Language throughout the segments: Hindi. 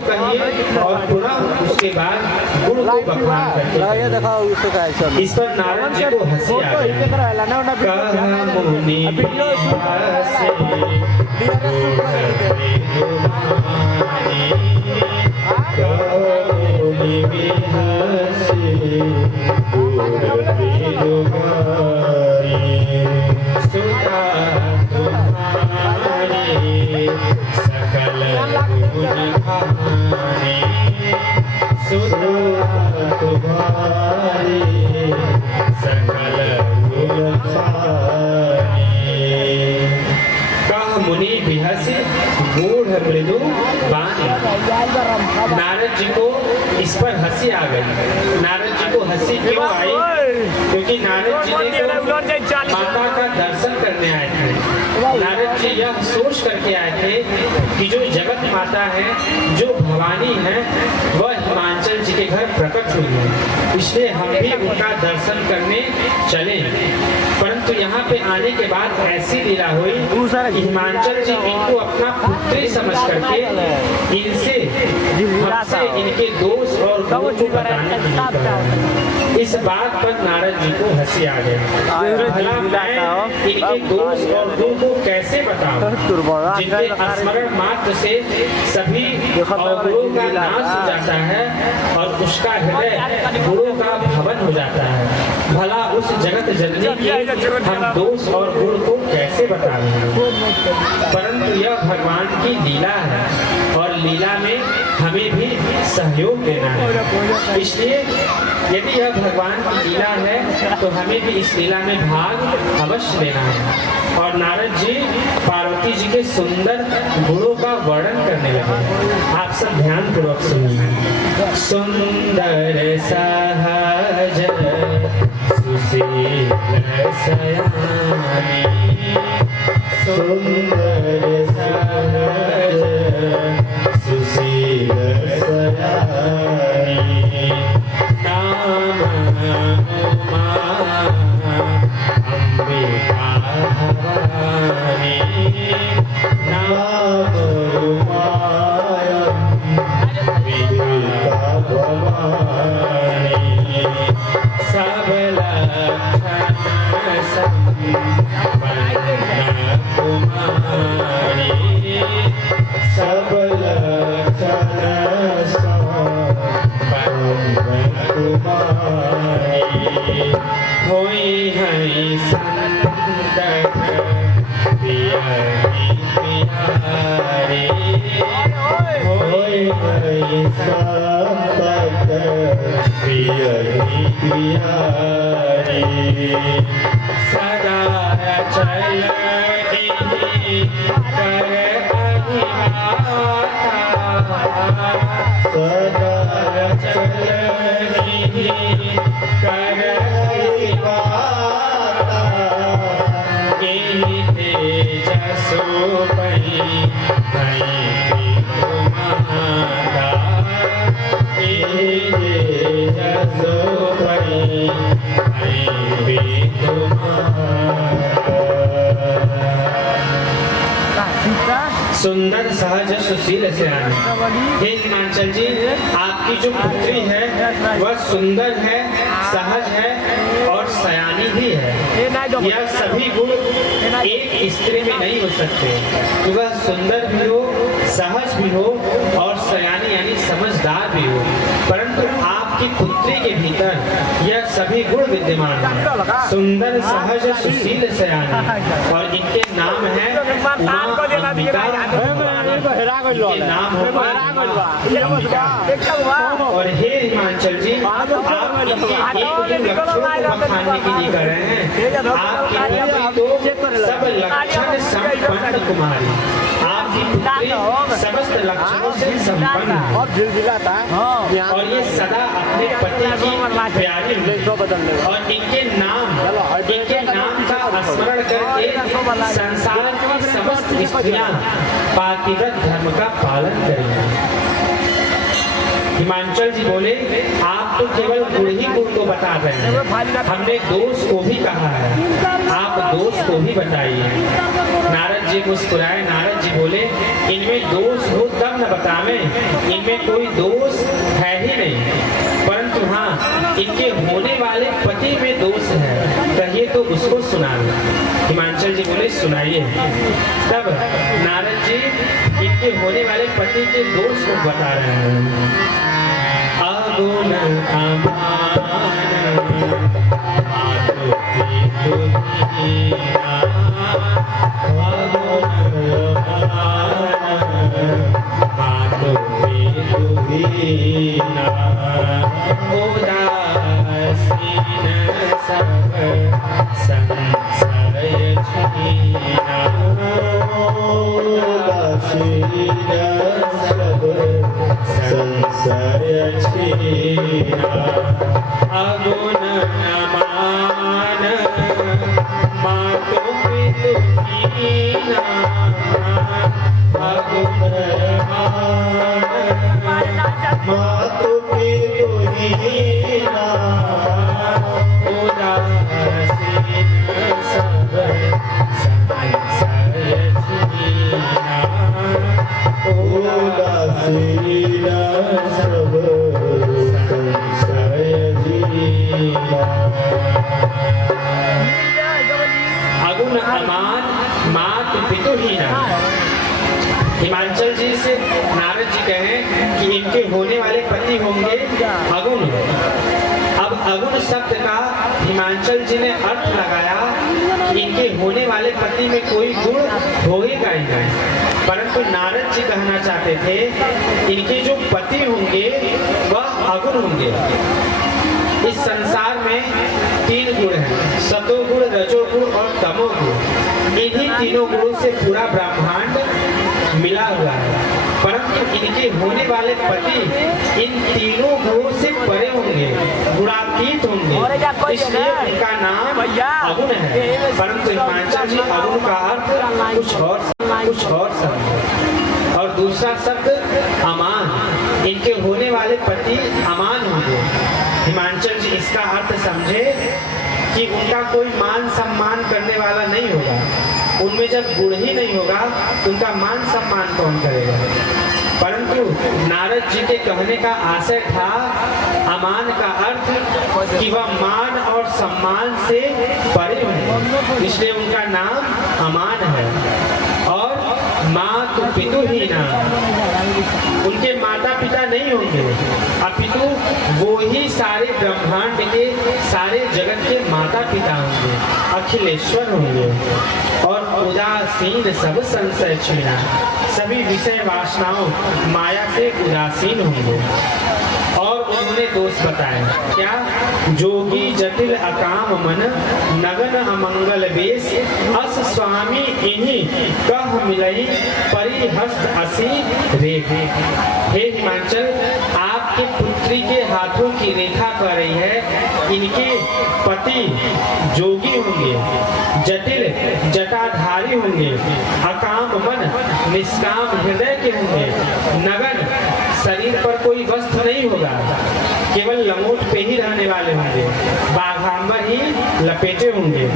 कहिए और पुनः उसके बाद गुड़ को बखान करके इस पर नारद जी को हंसी आ गई। कहा मुनि बिहासे सकल गुण खाने सुधा तुम्हारे सकल गुण खाने। कह मुनि बिहसी मूढ़ मृदु बानी। नारद जी को इस पर हंसी आ गई। नारद जी को हंसी क्यों आई? क्योंकि नारद जी ने माता का दर्शन करने आए थे। नारद जी यह सोच करके आए थे कि जो जगत माता है, जो भवानी है, वह हिमाचल जी के घर प्रकट हुई है, इसलिए हम भी उनका दर्शन करने चले। परंतु यहाँ पे आने के बाद ऐसी लीला हुई कि हिमाचल जी इनको अपना पुत्री समझ करके इनसे हमसे इनके दोष और गुण को बताने की इस बात पर नारद जी को हंसी आ गई। भला मैं इनके दोष और गुण को कैसे बताऊं, जिनके स्मरण मात्र से सभी अवगुणों का नाश हो जाता है और उसका हृदय गुणों का भवन हो जाता है। भला उस जगत जननी की हम दोष और गुण को कैसे बताएं? परंतु यह भगवान की लीला है और लीला में हमें भी सहयोग देना है। इसलिए यदि यह भगवान की लीला है तो हमें भी इस लीला में भाग अवश्य लेना है। और नारद जी पार्वती जी के सुंदर गुणों का वर्णन करने लगे। आप सब ध्यान पूर्वक सुनिए। सुंदर सहज सुशील सयानी, सुंदर सहज सुशील सयानी, नाम उमा अंबिका भवानी, नाम उमा अंबिका भवानी, सब लक्षण संपन्न कुमारी, सब लक्षण संपन्न कुमारी, होई है संतन प्रियहि प्यारी, होई है संतन प्रियहि प्यारी, सदा चल कर अधिमाता, सदा चल कर अधिमाता, तेजसो पई माता, तेजसो पई सुंदर सहज सुशील सयानी। हे हिमाचल जी, आपकी जो पुत्री है वह सुंदर है, सहज है और सयानी भी है। यह सभी गुण एक स्त्री में नहीं हो सकते कि वह सुंदर भी हो, सहज भी हो और सयानी यानी समझदार भी हो। परंतु आपकी पुत्री के भीतर यह सभी गुण विद्यमान है। सुंदर सहज सुशील सयानी और इनके नाम है उमा अंबिका, इनके नाम और हे हिमाचल जी, आप इनके लक्षणों को बखानने के लिए कर रहे हैं। आपकी तो सब लक्षण संपन्न कुमारी, आपकी पुत्री समस्त लक्षणों से संपन्न और ये सदा अपने पति की प्यारी और इनके नाम का स्मरण करके संसार की समस्त स्त्रियां पातिव्रत धर्म का पालन करेंगी। हिमांचल जी बोले आप तो केवल गुण ही गुण को बता रहे हैं, हमने दोष को भी कहा है, आप दोष को भी बताइए। नारद जी मुस्कुराए। नारद जी बोले इनमें दोष हो तब न बतावे, इनमें कोई दोष है ही नहीं, परंतु हाँ इनके होने वाले पति में दोष है, कहिए तो उसको सुना लो। हिमांचल जी बोले सुनाइए। तब नारद जी इनके होने वाले पति के दोष को बता रहे हैं। अगुण अमान मातु पितु हीना, अगुण अमान मातु पितु हीना, उदासीन सब संशय छीना, उदासीन सब संशय छीना, अगुण अमान मातु पितु हीना, अगुण अमान मातु पितु हीना, उदासीन सब संशय छीना, उदासीन सब संशय छीना। अगुण अमान मातु पितु हीना। हिमांचल जी से नारद जी कहें कि इनके होने वाले पति होंगे अगुण। अब अगुण शब्द का हिमांचल जी ने अर्थ लगाया कि इनके होने वाले पति में कोई गुण होगा ही नहीं, परंतु नारद जी कहना चाहते थे इनके जो पति होंगे वह अगुण होंगे। इस संसार में 3 गुण हैं, सतोगुण, रजोगुण और तमोगुण। इन्हीं तीनों गुणों से पूरा ब्रह्मांड मिला हुआ है, परंतु इनके होने वाले पति इन तीनों गुणों से परे होंगे, गुणातीत होंगे, इसलिए उनका नाम अगुण है। परंतु हिमांचल जी अगुण का अर्थ कुछ और समझे। और दूसरा शब्द अमान, इनके होने वाले पति अमान होंगे। हिमांचल जी इसका अर्थ समझे कि उनका कोई मान सम्मान करने वाला नहीं होगा। उनमें जब गुण ही नहीं होगा तो उनका मान सम्मान कौन करेगा। परंतु नारद जी के कहने का आशय था अमान का अर्थ कि वह मान और सम्मान से परे होंगे, इसलिए उनका नाम अमान है। और मातु पितु हीना, उनके माता पिता नहीं होंगे, अपितु वो ही सारे ब्रह्मांड के सारे जगत के माता पिता होंगे, अखिलेश्वर होंगे। और उदासीन सब संशय छीना, सभी विषय वासनाओं माया से उदासीन होंगे। और उन्होंने दोष बताए क्या, जोगी जटिल अकाम मन नगन अमंगल वेश, अस स्वामी इन्हीं कह मिलई परिहस्त असी रेखे। हे हिमांचल, आपके पुत्री के हाथों की रेखा कर रही है, इनके पति जोगी होंगे, जटिल जटाधारी होंगे, अकाम मन निष्काम हृदय के होंगे, नगन शरीर पर कोई वस्त्र नहीं होगा, केवल लंगोट पे ही रहने वाले होंगे, बाघांबर ही लपेटे होंगे।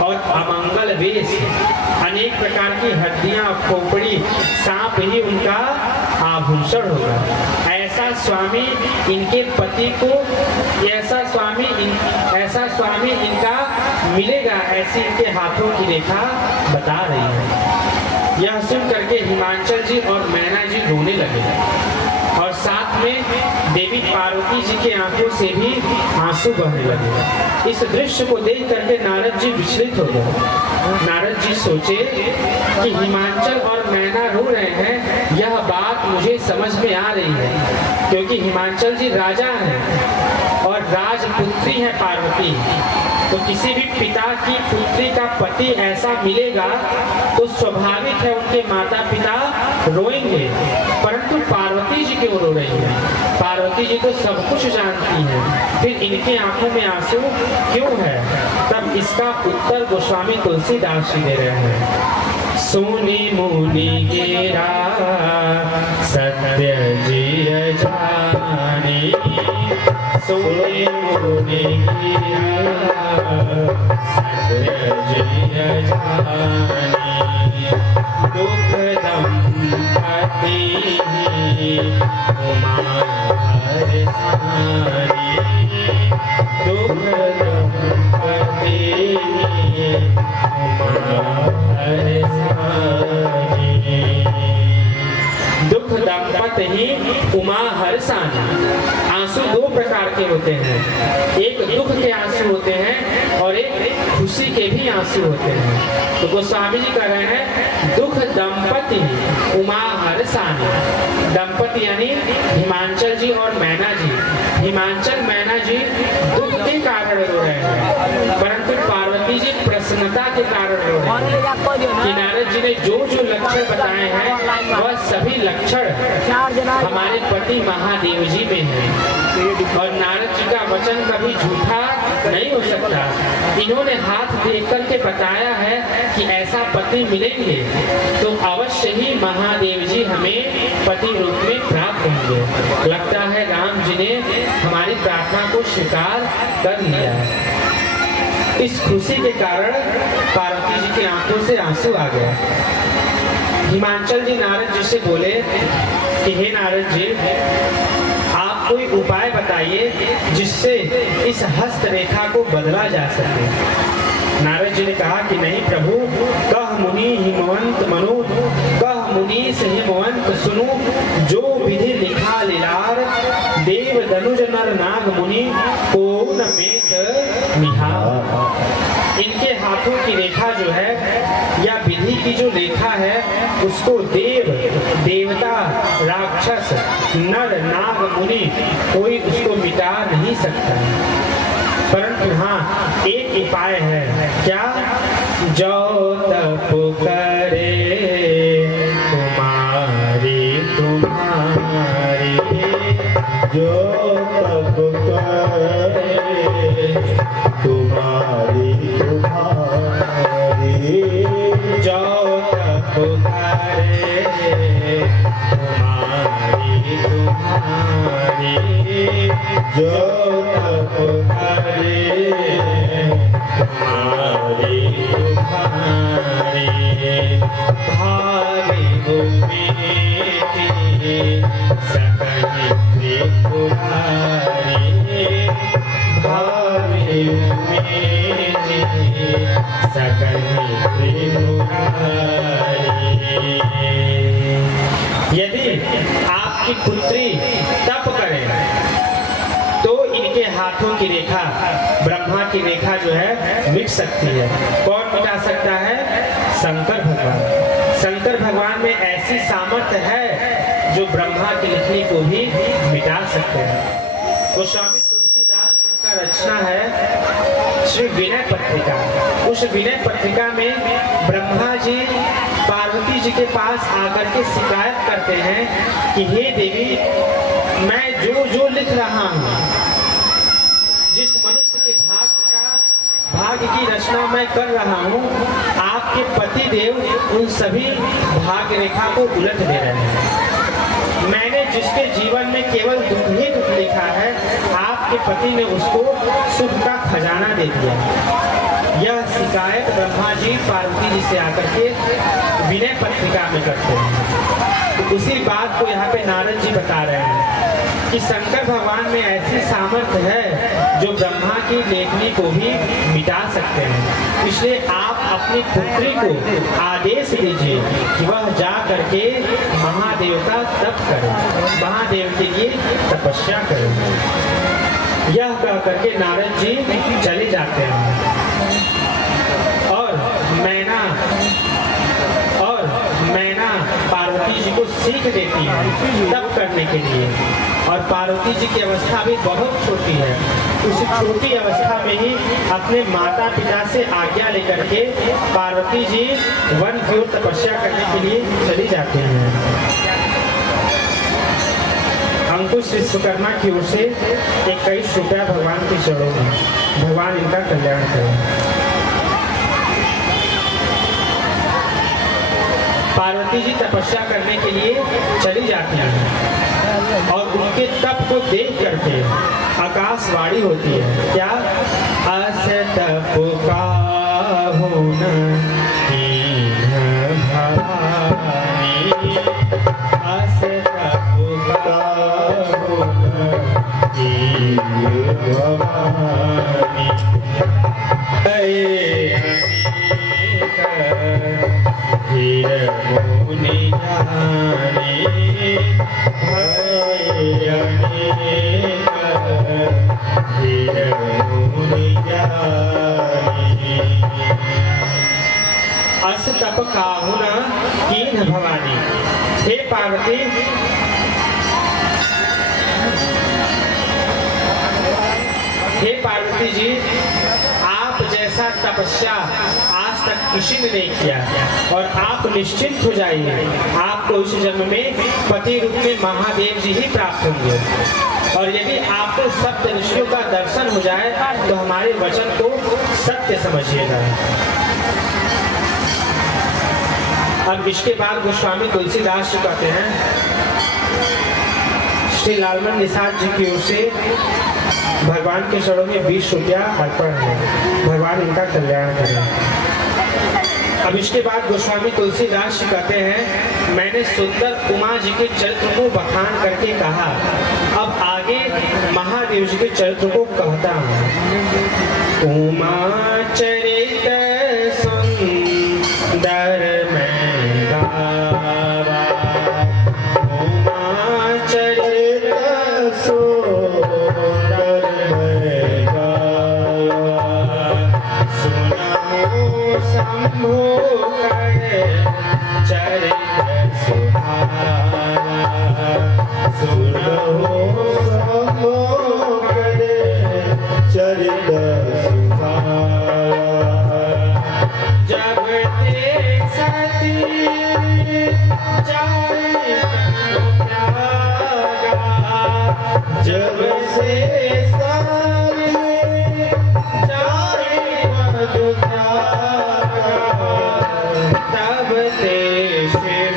और अमंगल वेश, अनेक प्रकार की हड्डियां, खोपड़ी, सांप ही उनका आभूषण होगा। ऐसा स्वामी इनके पति को, ऐसा स्वामी इनका मिलेगा, ऐसी इनके हाथों की रेखा बता रही है। यह सुन करके हिमांचल जी और मैना जी रोने लगे और साथ में देवी पार्वती जी के आंखों से भी आंसू बहने लगे। इस दृश्य को देख करके नारद जी विचलित हो गए। नारद जी सोचे कि हिमांचल और मैना रो रहे हैं, यह बात मुझे समझ में आ रही है, क्योंकि हिमांचल जी राजा हैं और राजपुत्री है पार्वती। तो किसी भी पिता की पुत्री का पति ऐसा मिलेगा तो स्वाभाविक है उनके माता पिता रोएंगे, परंतु पार्वती जी क्यों रो रही है? पार्वती जी तो सब कुछ जानती हैं, फिर इनकी आंखों में आंसू क्यों है? तब इसका उत्तर गोस्वामी तुलसीदास जी दे रहे हैं। सोनी मुनि गेरा सत्य जी जय जानी सोने मुनि सत्य जय जानी दुख दंपति उमा हरसानी दुख दंपति उमा हरसानी दुख दंपति ही उमा हरसानी। आंसू दो प्रकार के होते हैं, एक दुख के आंसू होते हैं और एक खुशी के भी आंसू होते हैं। तो गोस्वामी जी कह रहे हैं दुख दंपति उमा हरसानी। दंपति यानी हिमांचल जी और मैना जी। हिमांचल मैना जी दुख के कारण रो रहे हैं, परंतु पार्वती जी प्रसन्नता के कारण रो रहे हैं कि नारद जी ने जो जो लक्षण बताए हैं वह सभी लक्षण हमारे पति महादेव जी में है और नारद जी का वचन कभी झूठा नहीं हो सकता। इन्होंने हाथ देख करके बताया है कि ऐसा पति मिलेंगे तो अवश्य ही महादेव जी हमें पति रूप में प्राप्त होंगे। लगता है राम जी ने हमारी प्रार्थना को स्वीकार कर लिया है। इस खुशी के कारण पार्वती जी की आंखों से आंसू आ गया। हिमांचल जी नारद जी से बोले कि हे नारद जी, आप कोई उपाय बताइए जिससे इस हस्त रेखा को बदला जा सके। नारद जी ने कहा कि नहीं प्रभु, कह मुनि हिमवंत मनु, कह मुनि से हिमवंत सुनु, जो विधि लिखा लीलार, देव धनुज नर नाग मुनि को न मेघ निहार। इनके हाथों की रेखा जो है या विधि की जो रेखा है उसको देव देवता राक्षस नर नाग मुनि कोई उसको मिटा नहीं सकता। परंतु हाँ एक उपाय है। क्या? जो तप करे तुम्हारी तुम्हारी, जो तप करे तुम्हारी तुम्हारी, जो तप करे तुम्हारी तुम्हारी, जो तप करे तुम्हारी तुम्हारी, भावी भूमि सकल त्रिपुरारी, भावी भूमि सकल त्रिपुरारी। यदि आपकी पुत्री तप करे तो इनके हाथों की रेखा, ब्रह्मा की रेखा जो है मिट सकती है। कौन मिटा सकता है? शंकर भगवान। शंकर भगवान में ऐसी सामर्थ्य है जो ब्रह्मा की लिखनी को भी मिटा सकते हैं। गोस्वामी तुलसीदास का रचना है श्री विनय पत्रिका। उस विनय पत्रिका में ब्रह्मा जी पार्वती जी के पास आकर के शिकायत करते हैं कि हे देवी, मैं जो जो लिख रहा हूँ, जिस मनुष्य के भाग्य की रचना मैं कर रहा हूँ, आपके पति देव उन सभी भाग्य रेखा को उलट दे रहे हैं। मैंने जिसके जीवन में केवल दुख ही दुख लिखा है, आपके पति ने उसको सुख का खजाना दे दिया। यह शिकायत ब्रह्मा जी पार्वती जी से आकर के विनय पत्रिका में करते हैं। तो उसी बात को यहाँ पे नारद जी बता रहे हैं कि शंकर भगवान में ऐसी सामर्थ्य है जो ब्रह्मा की लेखनी को भी मिटा सकते हैं। इसलिए आप अपनी पुत्री को आदेश दीजिए कि वह जा करके महादेव का तप करे, महादेव के लिए तपस्या करे। यह कह करके नारद जी चले जाते हैं और मैना पार्वती जी को सीख देती है तप करने के लिए। और पार्वती जी की अवस्था भी बहुत छोटी है। उस छोटी अवस्था में ही अपने माता पिता से आज्ञा लेकर के पार्वती जी वन की ओर तपस्या करने के लिए चली जाती हैं। अंकुश विश्वकर्मा की ओर से 21 रुपया भगवान के चरणों में। भगवान इनका कल्याण करें। पार्वती जी तपस्या करने के लिए चली जाती हैं और के तप को देख करके आकाशवाणी होती है, क्या? अस तप का होना कीन भवानी, अस तप का होना कीन भवानी। हीर मुनि जाने, हीर मुनि जाने। अस तप काहुना कीन भवानी। हे पार्वती, हे पार्वती जी, आप जैसा तपस्या आज तक किसी ने नहीं किया, और आप निश्चिंत हो जाइए, आपको इस जन्म में पति रूप में महादेव जी ही प्राप्त होंगे। और यदि आपको सप्त ऋषियों का दर्शन हो जाए तो हमारे वचन को सत्य समझिएगा। अब इसके बाद गोस्वामी तुलसीदास जी कहते हैं, श्री लालमन निषाद जी की ओर से भगवान के चरणों में 20 रुपया अर्पण है, भगवान इनका कल्याण करें। अब इसके बाद गोस्वामी तुलसीदास जी कहते हैं, मैंने सुंदर उमा जी के चरित्र को बखान करके कहा, अब आगे महादेव जी के चरित्र को कहता हूँ। उमा चरित सुंदर मैं गावा, उमा चरित सुंदर मैं गावा, सुनहु शंभु चरित सुधारा, सुनहु शंभु चरित सुधारा। जब ते सती जाए त्यागा, जब से सारी जाए मधु त्यागा, तब ते शिव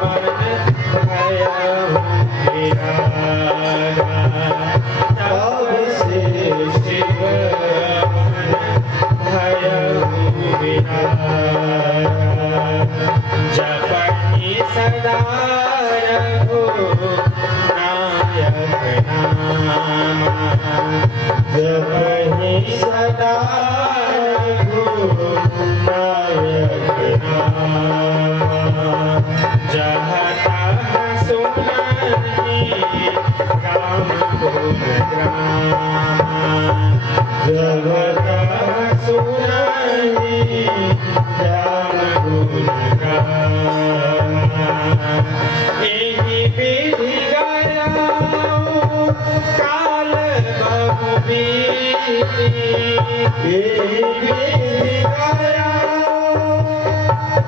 मन भयउ विरागा, तब से शिव मन भयउ विरागा। जपहि सदा रघु नायक नामा, जपहि सदा रघुनायक नामा। जहाँ तहाँ सुनहि राम गुण ग्रामा, जब तक सुनहि राम गुण ग्रामा। एहि विधि गयाऊँ काल बहु बीती, एहि विधि गया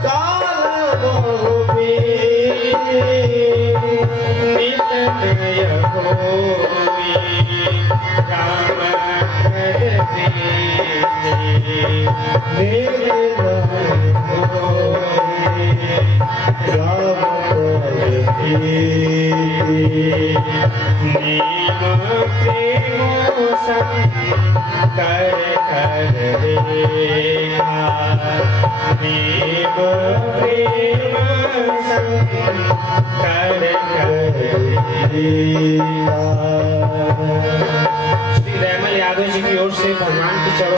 काल बहु बीती। नित नय होई राम घर प्रीति, निर्णय होई राम पद प्रीति। नेम प्रेम संकर कर रेखा, नेम प्रेम संकर कर रेखा। श्री रैमल यादव जी की ओर से भगवान की चरणों